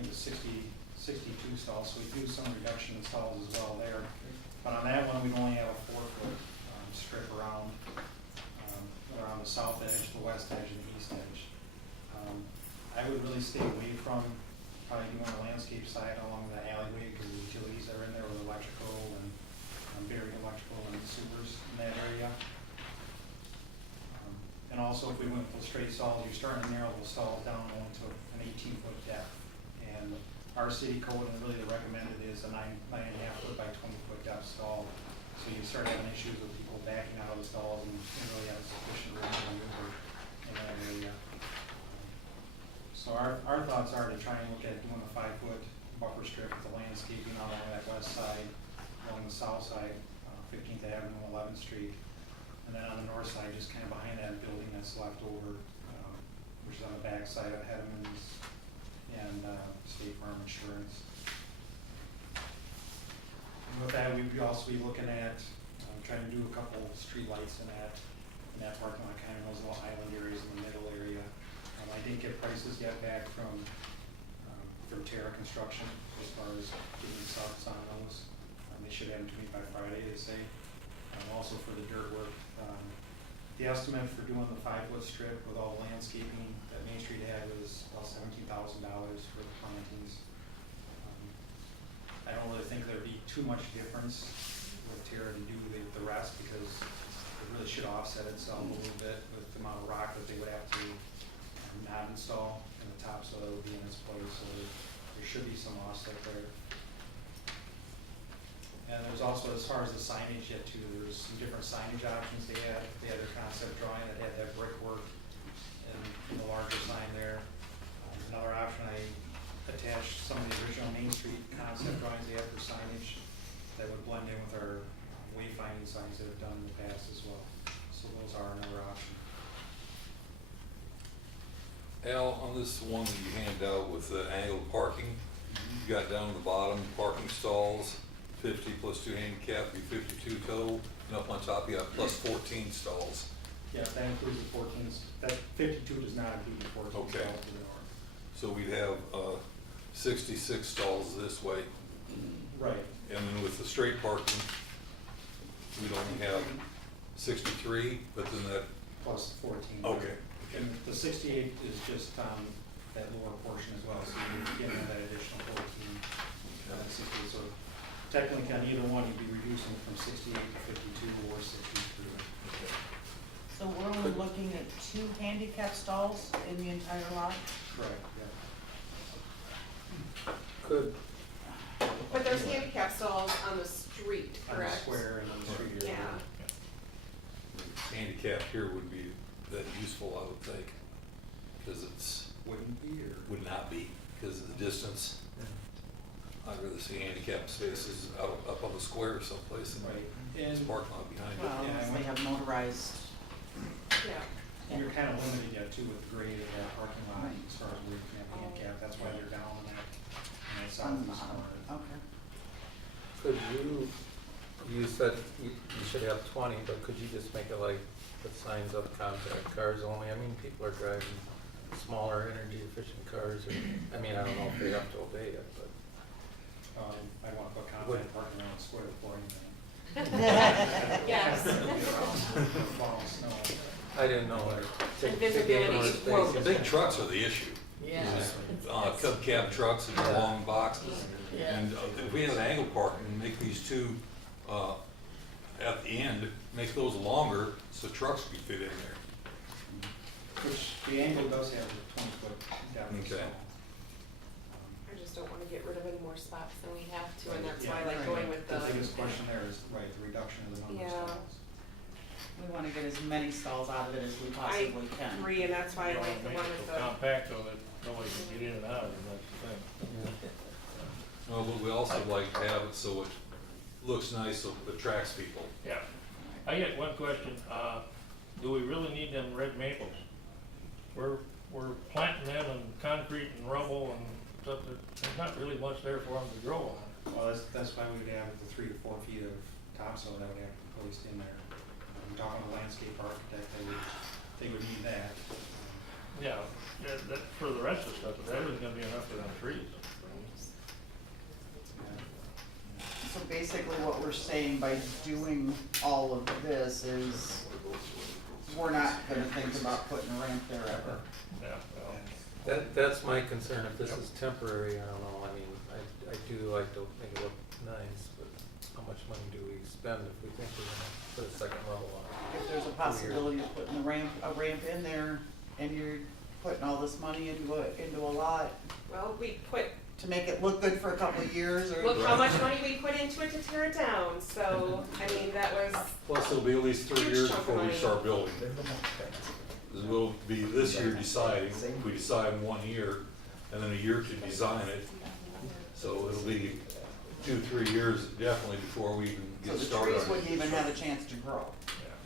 think it's 62 stalls, so we do some reduction in stalls as well there. But on that one, we only have a 4-foot strip around the south edge, the west edge, and the east edge. I would really stay away from probably doing the landscape side along the alleyway because the utilities that are in there with electrical and buried electrical and sewers in that area. And also, if we went with straight stalls, you're starting to narrow those stalls down only to an 18-foot depth. And our city code, and really the recommended is a 9.5 foot by 20-foot depth stall. So you start having issues with people backing out of the stalls and really have sufficient room to maneuver in that area. So our thoughts are to try and look at doing a 5-foot buffer strip with the landscaping along that west side, along the south side, 15th Avenue, 11th Street. And then on the north side, just kind of behind that building that's left over, which is on the back side of Hedman's and State Farm Insurance. And with that, we'd also be looking at trying to do a couple street lights in that parking lot, kind of those little island areas in the middle area. I didn't get prices yet back from Terra Construction as far as getting subs on those. They should have them to me by Friday, they say. Also for the dirt work, the estimate for doing the 5-foot strip with all the landscaping that Main Street had was about $17,000 for the plantings. I don't really think there'd be too much difference with Terra to do the rest because it really should offset itself a little bit with the amount of rock that they would have to not install in the topsoil that would be in its place. So there should be some offset there. And there's also, as far as the signage yet too, there's some different signage options they had. They had their concept drawing that had that brickwork in the larger sign there. Another option, I attached some of the original Main Street concept drawings they had for signage that would blend in with our wayfinding signs that have done in the past as well. So those are another option. Al, on this one that you handed out with the angled parking, you got down to the bottom, parking stalls, 50 plus 2 handicap, be 52 total, and up on top you have plus 14 stalls. Yeah, that includes the 14, that 52 does not include the 14 Okay. stalls to the north. So we'd have 66 stalls this way. Right. And then with the straight parking, we'd only have 63, but then that, Plus 14. okay. And the 68 is just that lower portion as well, so you're getting that additional 14. 60. So technically on either one, you'd be reducing from 68 to 52 or 63. So we're only looking at 2 handicap stalls in the entire lot? Correct, yeah. Could, But there's handicap stalls on the street, On the correct? square and on the street area. Yeah. Handicap here would be that useful, I would think, because it's, Wouldn't be, or? would not be, because of the distance. I'd rather see handicap spaces out up on the square someplace than Right. this And parking lot behind it. Well, Yeah, unless I they went- have motorized. Yeah. you're kind of limited yet too with the grade of that parking lot as far as where you can have handicap. That's why they're down on that On the southeast bottom. corner. Okay. could you said you should have 20, but could you just make it like the signs up contact cars only? I mean, people are driving smaller energy efficient cars, or, I mean, I don't know if they have to obey it, but. I want to put Would- contact parking around the square before anything. Yes. Fall, snow. I didn't know, like, take Visibility more will- space. The big trucks are the issue. Yeah. Cub cab trucks and the long boxes. Yeah. And if we had an angle parking, make these two at the end, make those longer so trucks can fit in there. Which the angle does have a 20-foot depth. Okay. I just don't wanna get rid of any more spots than we have to, and that's Yeah, why I like right. going with the. The biggest question there is, right, the reduction of the number of Yeah. stalls. We want to get as many stalls out of it as we I possibly can. agree, and that's why I like the one with the. Compact so that nobody can get in and out of it, that's the thing. Well, but we also like to have it so it looks nice, so it attracts people. Yeah. I get one question, do we really need them red maples? We're planting them in concrete and rubble and stuff that, there's not really much there for them to grow on. Well, that's why we would have the 3 to 4 feet of topsoil that would have to be placed in there. I'm talking to a landscape architect, they would need that. Yeah, that, for the rest of the stuff, but that isn't gonna be enough for them trees. basically what we're saying by doing all of this is we're not gonna think about putting a ramp there ever. Yeah, well, That's my concern, if this is temporary, I don't know, I mean, I do like to make it look nice, but how much money do we spend if we think we're gonna put a second level on it? If there's a possibility of putting a ramp in there, and you're putting all this money into a lot Well, we put, to make it look good for a couple of years, or. look how much money we put into it to tear it down, so, I mean, that was, Plus, it'll be at least 3 Huge years chunk of before we money. start building. Because we'll be this year deciding, if we decide in 1 year, and then a year to design it. So it'll be 2-3 years definitely before we even So get the started. trees wouldn't even have a chance to grow.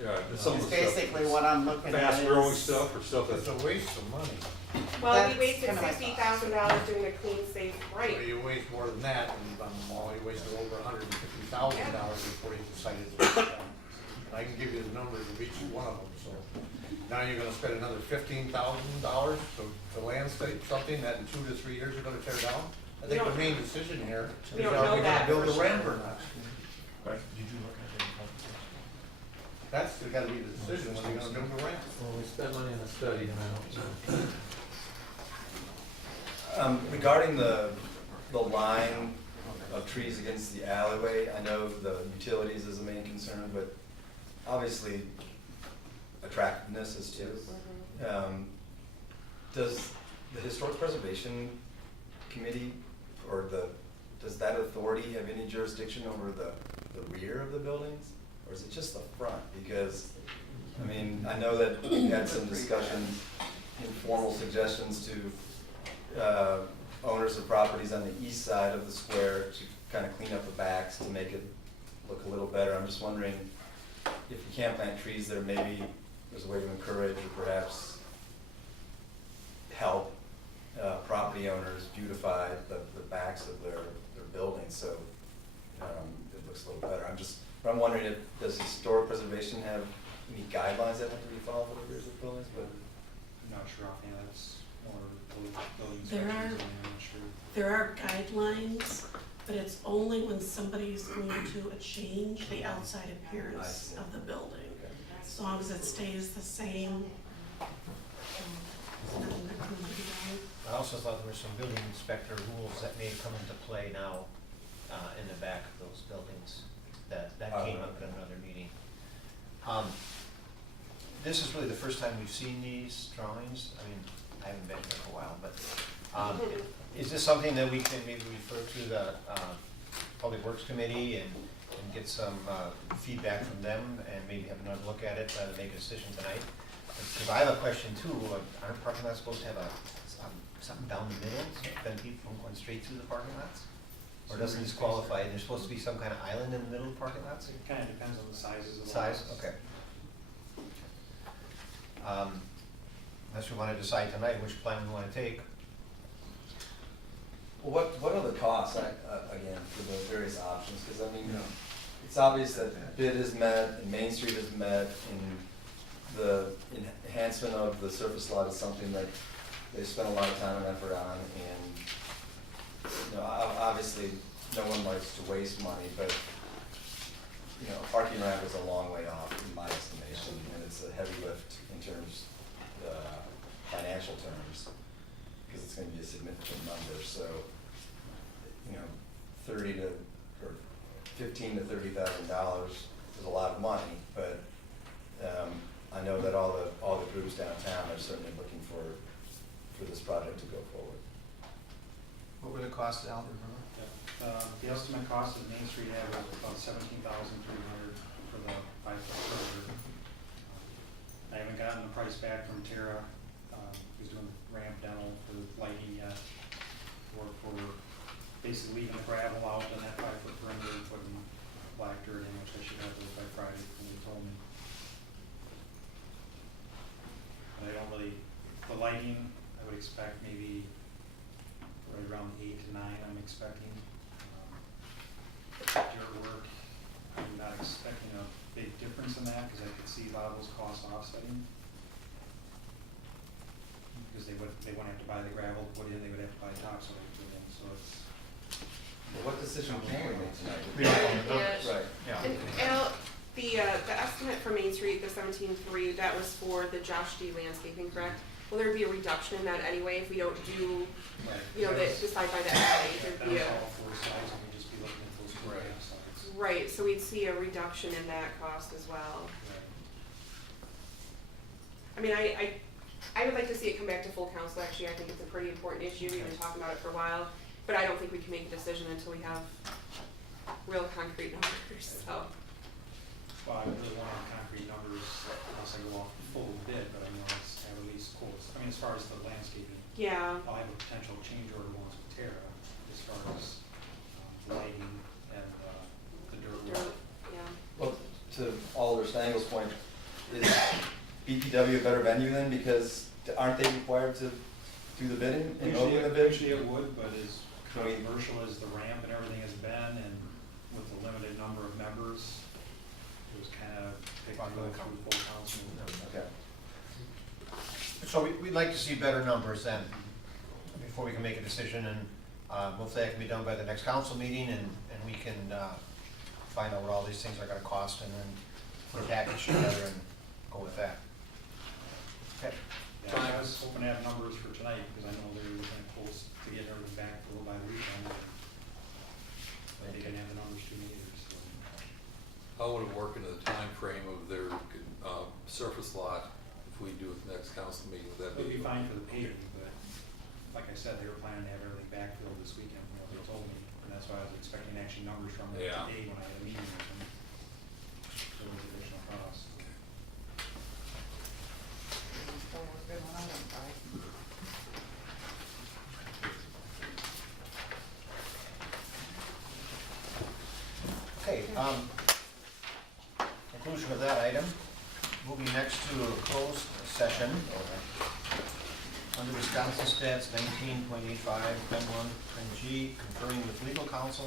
Yeah, and some It's of the stuff. basically what I'm looking at is. Fast growing stuff or stuff It's that's, a waste of money. well, That's we wasted kinda my thought. $50,000 doing a clean, safe Well, right. you waste more than that, and on the mall, you wasted over $150,000 before you decided to put it down. And I can give you the numbers of each one of them, so. Now you're gonna spend another $15,000 to landscape something that in 2 to 3 years you're gonna tear down? I think the main decision here is We don't are know we that gonna build for a ramp sure. or not? Did you look at it? That's gotta be the decision, when you're gonna build a ramp. Well, we spend money on a study, and I don't know. Regarding the line of trees against the alleyway, I know the utilities is the main concern, but obviously attractiveness is too. Does the Historic Preservation Committee, or does that authority have any jurisdiction over the rear of the buildings? Or is it just the front? Because, I mean, I know that we had some discussions, informal suggestions to owners of properties on the east side of the square to kind of clean up the backs to make it look a little better. I'm just wondering if you can't plant trees there, maybe there's a way to encourage or perhaps help property owners beautify the backs of their buildings so it looks a little better. I'm wondering if, does historic preservation have any guidelines that have to be followed for the rears of buildings? But I'm not sure offhand, that's more building There inspections, are- I'm not sure. There are guidelines, but it's only when somebody's going to change the outside appearance of the building. As long as it stays the same. It's nothing that can be done. I also thought there were some building inspector rules that may come into play now, in the back of those buildings, that came up in another meeting. This is really the first time we've seen these drawings, I mean, I haven't been here for a while, but, is this something that we can maybe refer to the, Public Works Committee and get some, feedback from them, and maybe have another look at it, make a decision tonight? Because I have a question too, aren't parking lots supposed to have something down the middle, to prevent people from going straight through the parking lots? Or doesn't this qualify, there's supposed to be some kind of island in the middle of the parking lots? It kind of depends on the sizes of the Size, lots. okay. Unless we want to decide tonight which plan we want to take. well, what are the costs, again, for the various options? Because I mean, it's obvious that bid is met and Main Street is met, and the enhancement of the surface lot is something that they spent a lot of time and effort on, and obviously, no one likes to waste money, but a parking ramp is a long way off in my estimation, and it's a heavy lift in terms, financial terms, because it's going to be a significant number. So, $15,000 to $30,000 is a lot of money, but I know that all the groups downtown are certainly looking for this project to go forward. What were the costs, Albert? The estimate cost of Main Street Ave was about $17,300 for the 5-foot curve. I haven't gotten the price back from Tara, who's doing ramp demo for lighting yet, or for basically leaving the gravel out on that 5-foot perimeter and putting black dirt in, which I should have those by Friday, when they told me. But I don't really, the lighting, I would expect maybe right around 8 to 9, I'm expecting. Dirt work, I'm not expecting a big difference in that, because I could see a lot of those costs offsetting. Because they wouldn't have to buy the gravel to put in, they would have to buy topsoil to put in, so it's. The what decision can we make tonight? We don't own the Yeah. numbers. Right. Yeah. And Al, the estimate for Main Street, the 17.3, that was for the Josh D landscaping, correct? Will there be a reduction in that anyway if we don't do, you know, decide by the end, there'd That be was a, all four sides, and we'd just be looking at those two Right. half sides. right, so we'd see a reduction in that cost as well. Right. I mean, I would like to see it come back to full council, actually, I think it's a pretty important issue, we've been talking about it for a while, but I don't think we can make a decision until we have real concrete numbers, so. Well, I really want our concrete numbers, unless I go off full bid, but I mean, let's have at least quotes. I mean, as far as the landscaping, Yeah, I'll have a potential change order once with Tara, as far as lighting and the dirt work. yeah. Well, to Alder Stangel's point, is BPW a better venue then, because aren't they required to do the bidding and open the bid? Usually it would, but as Can we- controversial as the ramp and everything has been, and with the limited number of members, it was kind of picked to go through full council. Okay. So we'd like to see better numbers then, before we can make a decision, and hopefully that can be done by the next council meeting, and we can find out what all these things are gonna cost, and then put a package together and go with that. Okay. Yeah, I was hoping to have numbers for tonight, because I know they're looking close to getting everything back a little by the weekend. But they didn't have the numbers to me either, so. How would it work into the time frame of their surface lot if we do it the next council meeting? Would that It'd be? be fine for the paving, but like I said, they were planning to have everything backfilled this weekend, from what they told me. And that's why I was expecting actually numbers from them Yeah. today when I had a meeting with them. So it was additional cost. Okay, conclusion of that item. Moving next to a closed session. Under Wisconsin Stats 19.85, Pen 1, Pen G, conferring with legal counsel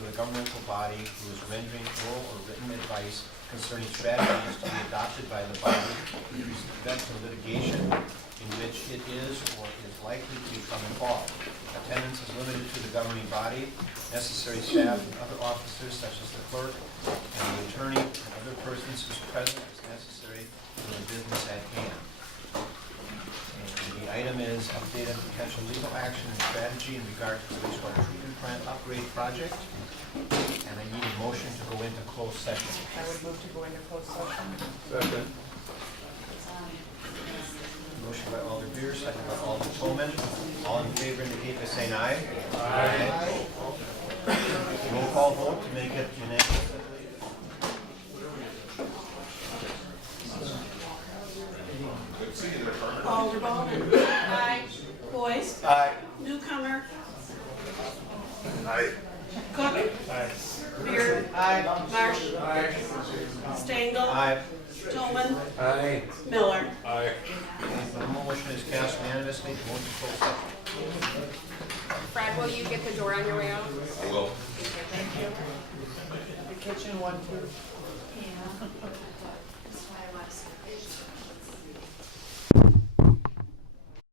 with a governmental body who is rendering oral or written advice concerning strategies to be adopted by the body with respect to litigation in which it is or is likely to become involved. Attendance is limited to the governing body, necessary staff and other officers such as the clerk and the attorney and other persons whose presence is necessary for the business at hand. And the item is updated potential legal action and strategy in regard to the wastewater treatment plant upgrade project. And I need a motion to go into closed session. I would move to go into closed session. Second. Motion by Alder Beer, second by Alder Tolman. All in favor indicate by saying aye. Aye. Roll call vote to make it unanimous. Alderman. Aye. Boyce. Aye. Newcomer. Aye. Cook. Aye. Beard. Aye. Marsh. Aye. Stengel. Aye. Tolman. Aye. Miller. Aye. The motion is cast unanimously to go into closed session. Brad, will you get the door on your way out? I will. Thank you. The kitchen one, too. Yeah, that's why I want to say.